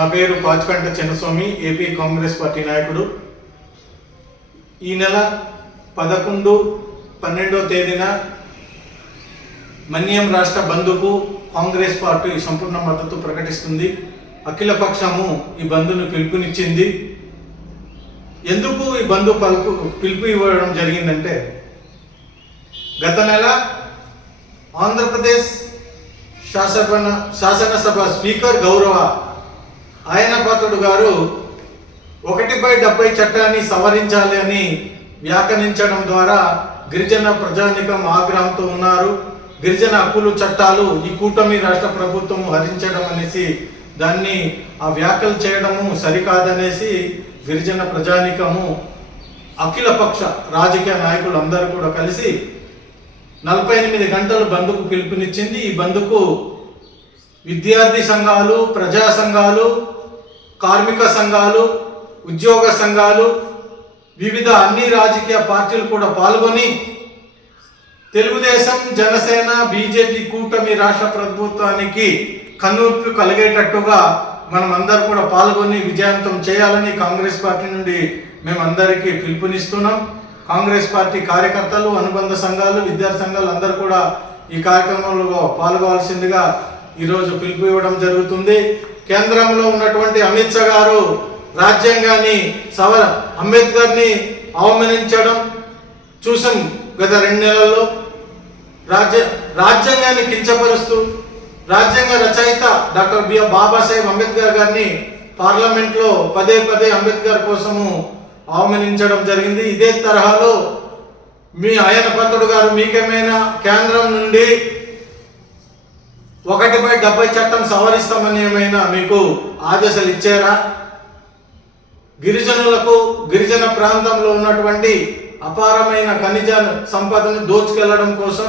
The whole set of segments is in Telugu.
నా పేరు పాచిపెంట చిన్నస్వామి, ఏపీ కాంగ్రెస్ పార్టీ నాయకుడు. ఈ నెల 11, 12వ తేదీన మన్యం రాష్ట్ర బంద్కు కాంగ్రెస్ పార్టీ సంపూర్ణ మద్దతు ప్రకటిస్తుంది. అఖిలపక్షము ఈ బంద్ను పిలుపునిచ్చింది. ఎందుకు ఈ బంద్ పిలుపు ఇవ్వడం జరిగిందంటే, గత నెల ఆంధ్రప్రదేశ్ శాసనసభ స్పీకర్ గౌరవ ఆయనపాత్రుడు గారు 1/70 చట్టాన్ని సవరించాలి అని వ్యాఖ్యానించడం ద్వారా గిరిజన ప్రజానికం ఆగ్రహంతో ఉన్నారు. గిరిజన హక్కులు చట్టాలు ఈ కూటమి రాష్ట్ర ప్రభుత్వం హరించడం అనేసి దాన్ని ఆ వ్యాఖ్యలు చేయడము సరికాదనేసి గిరిజన ప్రజానికము అఖిలపక్ష రాజకీయ నాయకులు అందరూ కూడా కలిసి 48 గంటలు బంద్కు పిలుపునిచ్చింది. ఈ బంద్కు విద్యార్థి సంఘాలు, ప్రజా సంఘాలు, కార్మిక సంఘాలు, ఉద్యోగ సంఘాలు, వివిధ అన్ని రాజకీయ పార్టీలు కూడా పాల్గొని తెలుగుదేశం, జనసేన, బీజేపీ కూటమి రాష్ట్ర ప్రభుత్వానికి కనువిప్పు కలిగేటట్టుగా మనం అందరూ కూడా పాల్గొని విజయవంతం చేయాలని కాంగ్రెస్ పార్టీ నుండి మేమందరికీ పిలుపునిస్తున్నాం. కాంగ్రెస్ పార్టీ కార్యకర్తలు, అనుబంధ సంఘాలు, విద్యార్థి సంఘాలు అందరూ కూడా ఈ కార్యక్రమంలో పాల్గొవాల్సిందిగా ఈరోజు పిలుపు ఇవ్వడం జరుగుతుంది. కేంద్రంలో ఉన్నటువంటి అమిత్ షా గారు రాజ్యాంగాన్ని అంబేద్కర్ని అవమానించడం చూసాం గత 2 నెలల్లో. రాజ్యాంగాన్ని కించపరుస్తూ రాజ్యాంగ రచయిత డాక్టర్ బాబాసాహెబ్ అంబేద్కర్ గారిని పార్లమెంట్లో పదే అంబేద్కర్ కోసము అవమానించడం జరిగింది. ఇదే తరహాలో మీ ఆయనపాత్రుడు గారు మీకేమైనా కేంద్రం నుండి 1/70 చట్టం సవరిస్తామని ఏమైనా మీకు ఆదేశాలు ఇచ్చారా? గిరిజనులకు, గిరిజన ప్రాంతంలో ఉన్నటువంటి అపారమైన ఖనిజ సంపదను దోచుకెళ్లడం కోసం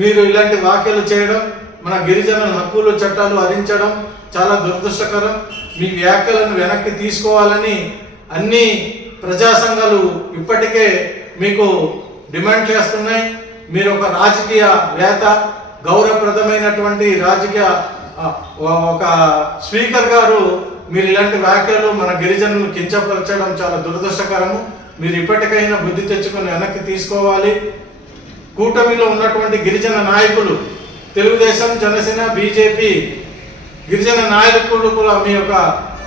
మీరు ఇలాంటి వ్యాఖ్యలు చేయడం, మన గిరిజనుల హక్కులు చట్టాలు హరించడం చాలా దురదృష్టకరం. మీ వ్యాఖ్యలను వెనక్కి తీసుకోవాలని అన్ని ప్రజా సంఘాలు ఇప్పటికే మీకు డిమాండ్ చేస్తున్నాయి. మీరు ఒక రాజకీయ వేత్త, గౌరవప్రదమైనటువంటి రాజకీయ ఒక స్పీకర్ గారు మీరు ఇలాంటి వ్యాఖ్యలు మన గిరిజనులను కించపరచడం చాలా దురదృష్టకరము. మీరు ఇప్పటికైనా బుద్ధి తెచ్చుకొని వెనక్కి తీసుకోవాలి. కూటమిలో ఉన్నటువంటి గిరిజన నాయకులు, తెలుగుదేశం, జనసేన, బీజేపీ గిరిజన నాయకులు కూడా మీ యొక్క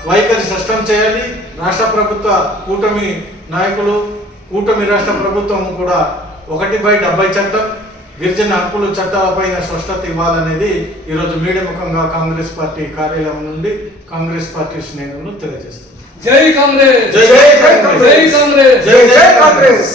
వైఖరి స్పష్టం చేయాలి. రాష్ట్ర ప్రభుత్వ కూటమి నాయకులు, కూటమి రాష్ట్ర ప్రభుత్వం కూడా 1/70 చట్టం, గిరిజన హక్కులు చట్టాలపైన స్పష్టత ఇవ్వాలనేది ఈరోజు మీడియా ముఖంగా కాంగ్రెస్ పార్టీ కార్యాలయం నుండి కాంగ్రెస్ పార్టీ శ్రేణులు తెలియజేస్తుంది. జై కాంగ్రెస్, జై కాంగ్రెస్, జై కాంగ్రెస్, జై కాంగ్రెస్.